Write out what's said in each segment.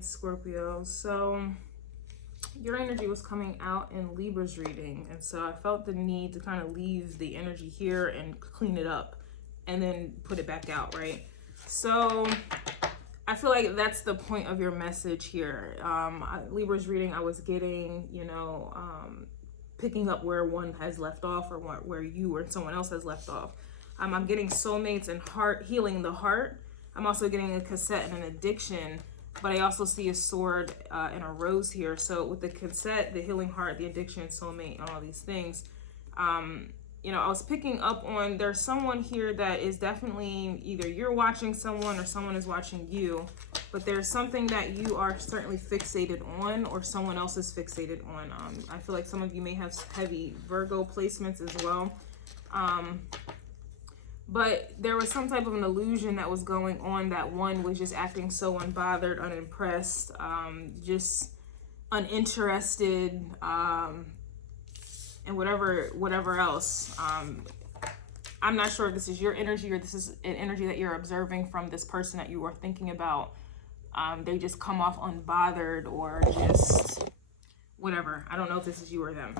right, Scorpio. So your energy was coming out in Libra's reading, and so I felt the need to kind of leave the energy here and clean it up and then put it back out, right? So I feel like that's the point of your message here. Libra's reading, I was getting, you know, picking up where one has left off, or where you or someone else has left off. I'm getting soulmates and heart, healing the heart. I'm also getting a cassette and an addiction, but I also see a sword and a rose here. So with the cassette, the healing heart, the addiction, soulmate, and all these things, you know, I was picking up on, there's someone here that is definitely, either you're watching someone or someone is watching you, but there's something that you are certainly fixated on, or someone else is fixated on. I feel like some of you may have heavy Virgo placements as well. But there was some type of an illusion that was going on, that one was just acting so unbothered, unimpressed, just uninterested, and whatever else. I'm not sure if this is your energy or this is an energy that you're observing from this person that you are thinking about. They just come off unbothered or just whatever. I don't know if this is you or them.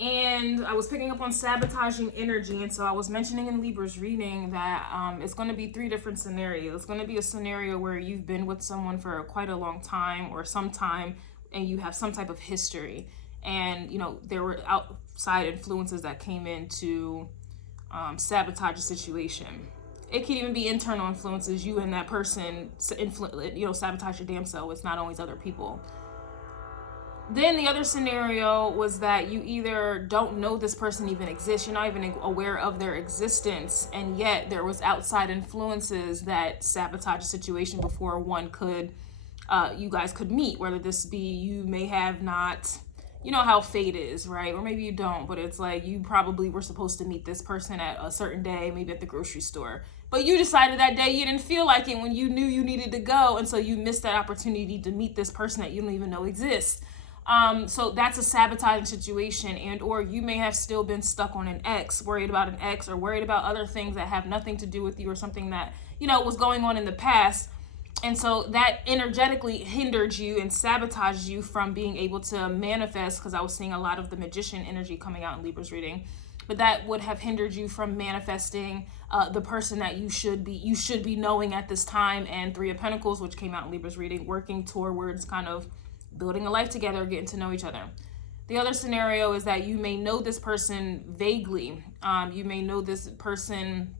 And I was picking up on sabotaging energy, and so I was mentioning in Libra's reading that it's going to be 3 different scenarios. It's going to be a scenario where you've been with someone for quite a long time or some time, and you have some type of history. And, you know, there were outside influences that came in to sabotage the situation. It could even be internal influences. You and that person, you know, sabotage your damn self. It's not always other people. Then the other scenario was that you either don't know this person even exists, you're not even aware of their existence, and yet there was outside influences that sabotage the situation before one could, you guys could meet. Whether this be, you may have not, you know how fate is, right? Or maybe you don't, but it's like you probably were supposed to meet this person at a certain day, maybe at the grocery store. But you decided that day you didn't feel like it when you knew you needed to go, and so you missed that opportunity to meet this person that you don't even know exists. So that's a sabotaging situation, and or you may have still been stuck on an ex, worried about an ex, or worried about other things that have nothing to do with you, or something that, you know, was going on in the past. And so that energetically hindered you and sabotaged you from being able to manifest, because I was seeing a lot of the magician energy coming out in Libra's reading. But that would have hindered you from manifesting the person that you should be knowing at this time. And 3 of Pentacles, which came out in Libra's reading, working towards kind of building a life together, getting to know each other. The other scenario is that you may know this person vaguely. You may know this person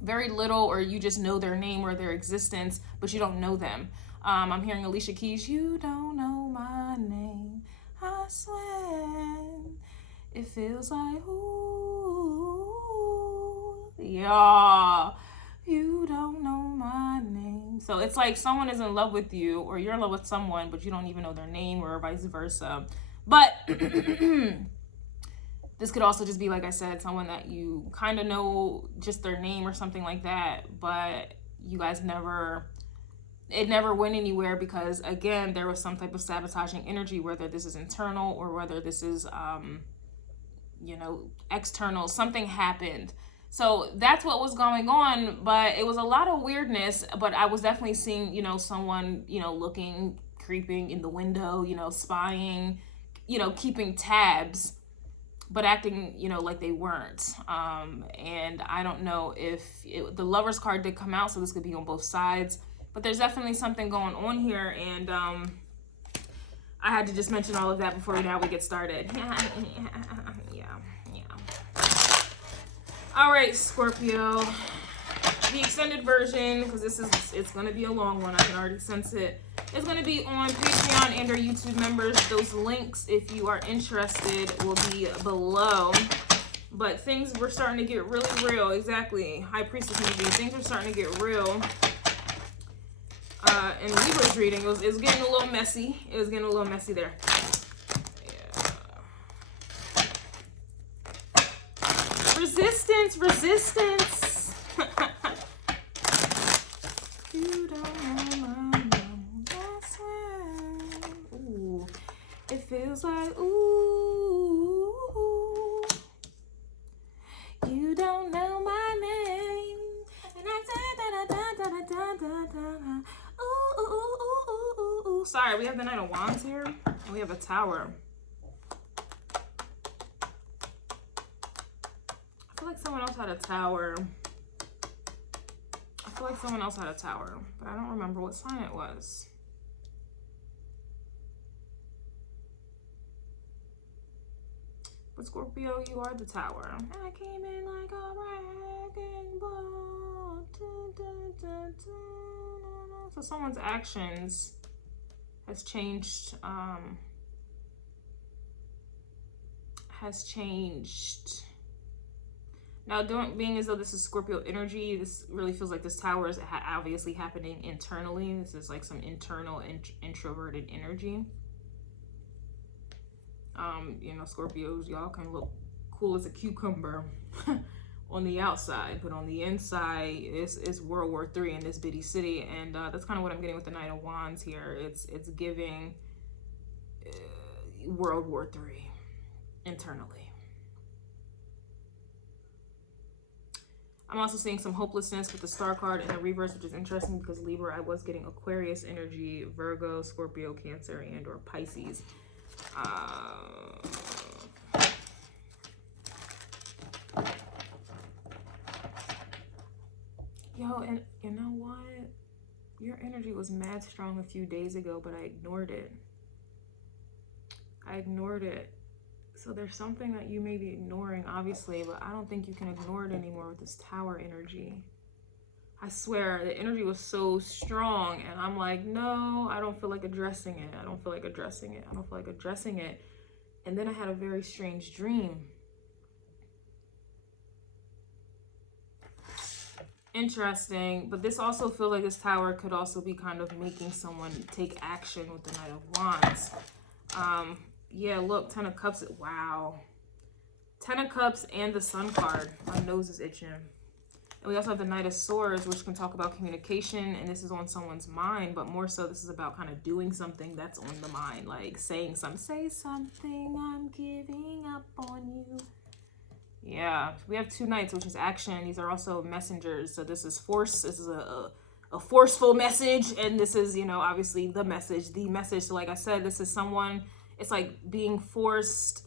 very little, or you just know their name or their existence, but you don't know them. I'm hearing Alicia Keys, you don't know my name, I swear, it feels like, ooh, yeah, you don't know my name. So it's like someone is in love with you, or you're in love with someone, but you don't even know their name, or vice versa. But this could also just be, like I said, someone that you kind of know just their name or something like that, but you guys it never went anywhere because, again, there was some type of sabotaging energy, whether this is internal or whether this is, you know, external. Something happened. So that's what was going on, but it was a lot of weirdness. But I was definitely seeing, you know, someone, you know, looking, creeping in the window, you know, spying, you know, keeping tabs, but acting, you know, like they weren't. And I don't know if the Lover's card did come out, so this could be on both sides. But there's definitely something going on here, and I had to just mention all of that before now we get started. Yeah. All right, Scorpio. The extended version, because it's going to be a long one, I can already sense it. It's going to be on Patreon and our YouTube members. Those links, if you are interested, will be below. But things were starting to get really real. Exactly. High Priestess energy. Things were starting to get real. In Libra's reading, it was getting a little messy. It was getting a little messy there. Yeah. Resistance, resistance. You don't know my name, I swear. Ooh, it feels like, ooh, you don't know my name, and I say da da da da da da da da. Ooh, ooh, ooh, sorry. We have the Knight of Wands here. And we have a Tower. I feel like someone else had a Tower. I feel like someone else had a Tower, but I don't remember what sign it was. But Scorpio, you are the Tower. I came in like a wrecking ball. So someone's actions has changed. Now, being as though this is Scorpio energy, this really feels like this Tower is obviously happening internally. This is like some internal introverted energy. You know, Scorpios, y'all can look cool as a cucumber on the outside, but on the inside, it's World War III in this bitty city, and that's kind of what I'm getting with the Knight of Wands here. It's giving World War III internally. I'm also seeing some hopelessness with the Star card in the reverse, which is interesting because Libra, I was getting Aquarius energy, Virgo, Scorpio, Cancer, and or Pisces. Yo, and you know what? Your energy was mad strong a few days ago, but I ignored it. So there's something that you may be ignoring, obviously, but I don't think you can ignore it anymore with this Tower energy. I swear, the energy was so strong, and I'm like, no, I don't feel like addressing it. I don't feel like addressing it. And then I had a very strange dream. Interesting, but this also feels like this Tower could also be kind of making someone take action with the Knight of Wands. Yeah, look, 10 of Cups. Wow. 10 of Cups and the Sun card. My nose is itching. And we also have the Knight of Swords, which can talk about communication, and this is on someone's mind, but more so this is about kind of doing something that's on the mind, like saying something. Say something, I'm giving up on you. Yeah, we have two Knights, which is action. These are also messengers, so this is force. This is a forceful message, and this is, you know, obviously the message. So like I said, this is someone, it's like being forced.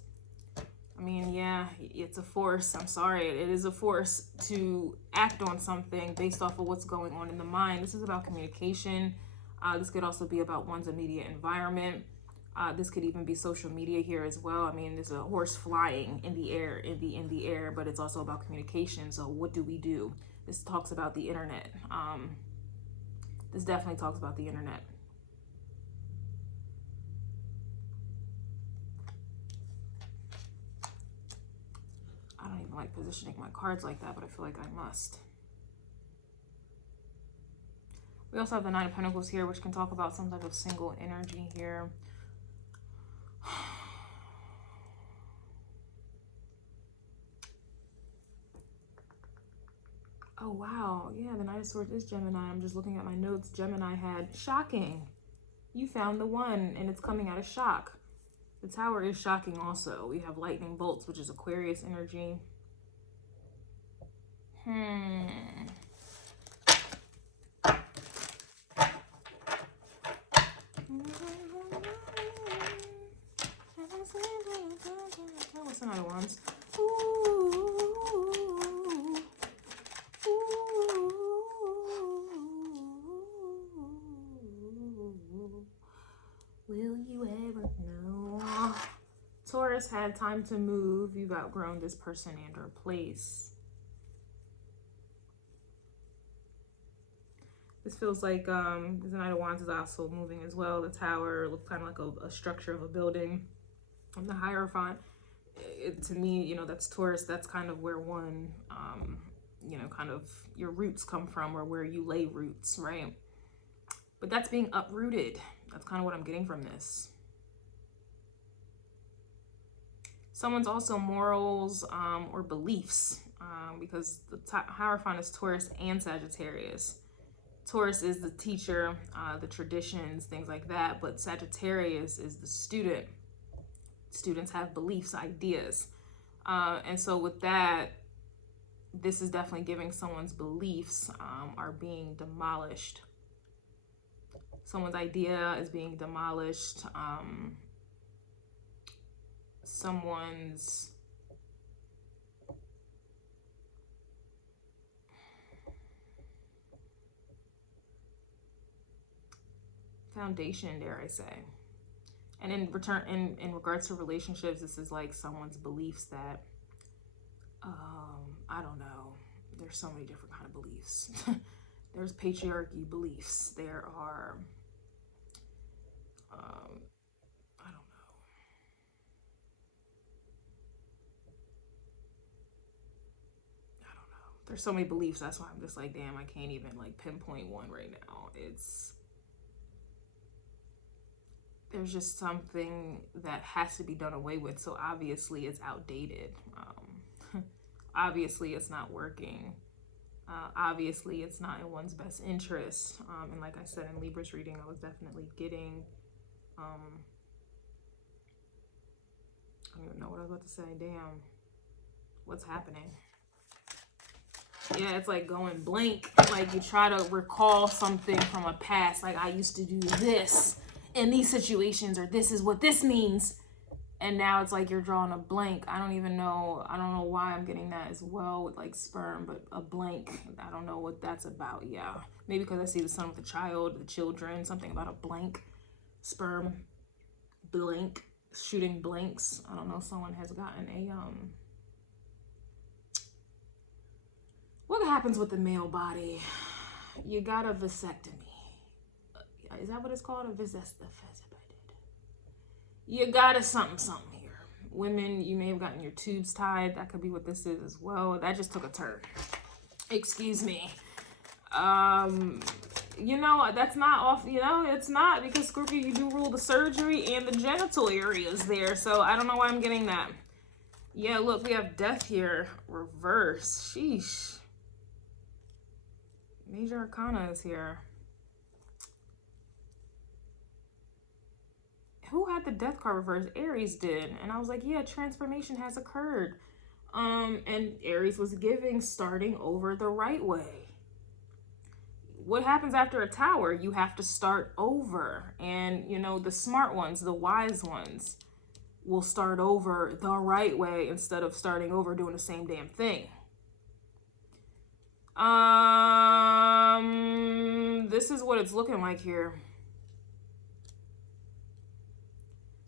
I mean, yeah, it's a force. I'm sorry. It is a force to act on something based off of what's going on in the mind. This is about communication. This could also be about one's immediate environment. This could even be social media here as well. I mean, there's a horse flying in the air, in the air, but it's also about communication. So what do we do? This talks about the internet. This definitely talks about the internet. I don't even like positioning my cards like that, but I feel like I must. We also have the Nine of Pentacles here, which can talk about some type of single energy here. Oh, wow. Yeah, the Knight of Swords is Gemini. I'm just looking at my notes. Gemini had shocking. You found the one, and it's coming out of shock. The Tower is shocking also. We have lightning bolts, which is Aquarius energy. What's the Knight of Wands? Will you ever know? Taurus had time to move. You've outgrown this person and or place. This feels like the Knight of Wands is also moving as well. The Tower looks kind of like a structure of a building. And the Hierophant, to me, you know, that's Taurus. That's kind of where one, you know, kind of your roots come from, or where you lay roots, right? But that's being uprooted. That's kind of what I'm getting from this. Someone's also morals or beliefs, because the Hierophant is Taurus and Sagittarius. Taurus is the teacher, the traditions, things like that, but Sagittarius is the student. Students have beliefs, ideas. And so with that, this is definitely giving someone's beliefs are being demolished. Someone's idea is being demolished. Someone's foundation, dare I say. And in return, in regards to relationships, this is like someone's beliefs that, I don't know. There's so many different kind of beliefs. There's patriarchy beliefs. There are, I don't know. There's so many beliefs. That's why I'm just like, damn, I can't even like pinpoint one right now. There's just something that has to be done away with. So obviously it's outdated. Obviously it's not working. Obviously it's not in one's best interest. And like I said, in Libra's reading, I was definitely getting, I don't even know what I was about to say. Damn, what's happening? Yeah, it's like going blank. Like you try to recall something from a past. Like, I used to do this in these situations, or this is what this means. And now it's like you're drawing a blank. I don't even know. I don't know why I'm getting that as well with like sperm, but a blank. I don't know what that's about. Yeah, maybe because I see the sun with the child, the children, something about a blank, sperm, blank, shooting blanks. I don't know. Someone has gotten a, what happens with the male body? You got a vasectomy. Is that what it's called? A vasectomy. You got a something here. Women, you may have gotten your tubes tied. That could be what this is as well. That just took a turn. Excuse me. You know, that's not off, you know, it's not, because Scorpio, you do rule the surgery and the genital areas there. So I don't know why I'm getting that. Yeah, look, we have death here. Reverse. Sheesh. Major Arcana is here. Who had the death card reversed? Aries did. And I was like, yeah, transformation has occurred. And Aries was giving starting over the right way. What happens after a tower? You have to start over. And, you know, the smart ones, the wise ones, will start over the right way instead of starting over doing the same damn thing. This is what it's looking like here.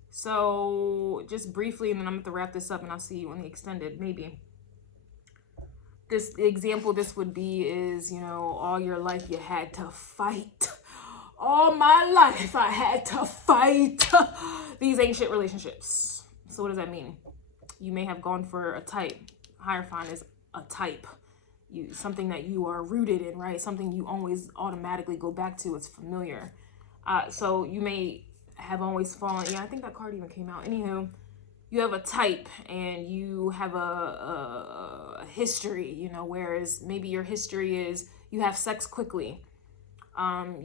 So just briefly, and then I'm going to wrap this up and I'll see you on the extended, maybe. This example, this would be is, you know, all your life you had to fight. All my life I had to fight these ancient relationships. So what does that mean? You may have gone for a type. Hierophant is a type. Something that you are rooted in, right? Something you always automatically go back to. It's familiar. So you may have always fallen. Yeah, I think that card even came out. Anywho, you have a type and you have a history, you know, whereas maybe your history is you have sex quickly.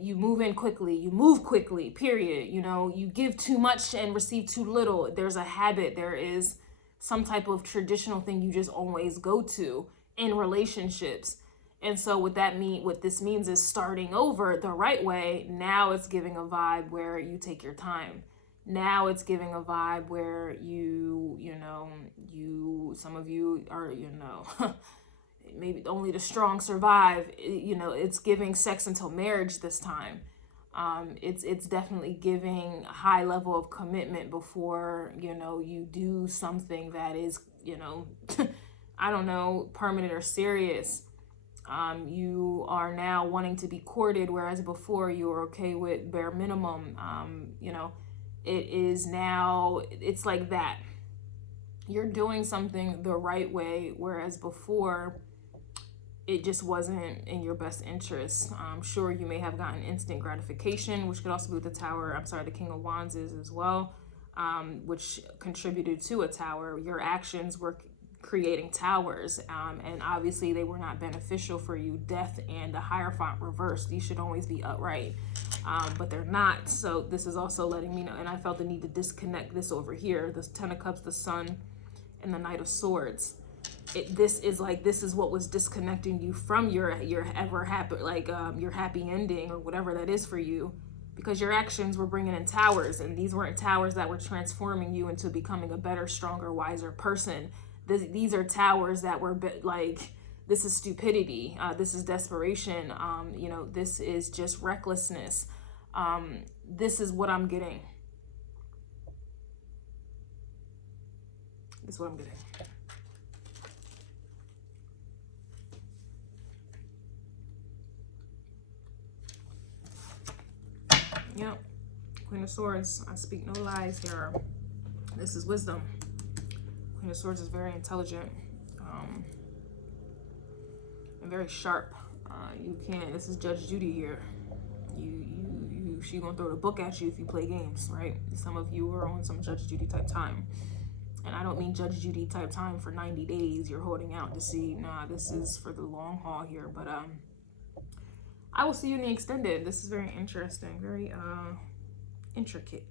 You move in quickly, you move quickly, period. You know, you give too much and receive too little. There's a habit. There is some type of traditional thing you just always go to in relationships. And so what this means is starting over the right way. Now it's giving a vibe where you take your time. Now it's giving a vibe where some of you are, maybe only the strong survive. You know, it's giving sex until marriage this time. It's definitely giving a high level of commitment before, you do something that is, I don't know, permanent or serious. You are now wanting to be courted, whereas before you were okay with bare minimum. It is now, it's like that. You're doing something the right way, whereas before it just wasn't in your best interest. Sure, you may have gotten instant gratification, which could also be with the Tower. The King of Wands is as well, which contributed to a Tower. Your actions were creating towers, and obviously they were not beneficial for you. Death and the Hierophant reversed. These should always be upright, but they're not. So this is also letting me know, and I felt the need to disconnect this over here. The Ten of Cups, the Sun, and the Knight of Swords. This is what was disconnecting you from your ever happy, your happy ending or whatever that is for you. because your actions were bringing in towers, and these weren't towers that were transforming you into becoming a better, stronger, wiser person. These are towers that were like, this is stupidity, this is desperation, you know, this is just recklessness. This is what I'm getting. This is what I'm getting. Yep. Queen of Swords. I speak no lies here. This is wisdom. Queen of Swords is very intelligent. And very sharp. You can't, this is Judge Judy here. She gonna throw the book at you if you play games, right? Some of you are on some Judge Judy type time. And I don't mean Judge Judy type time for 90 days you're holding out to see. Nah, this is for the long haul here. But I will see you in the extended. This is very interesting, very intricate.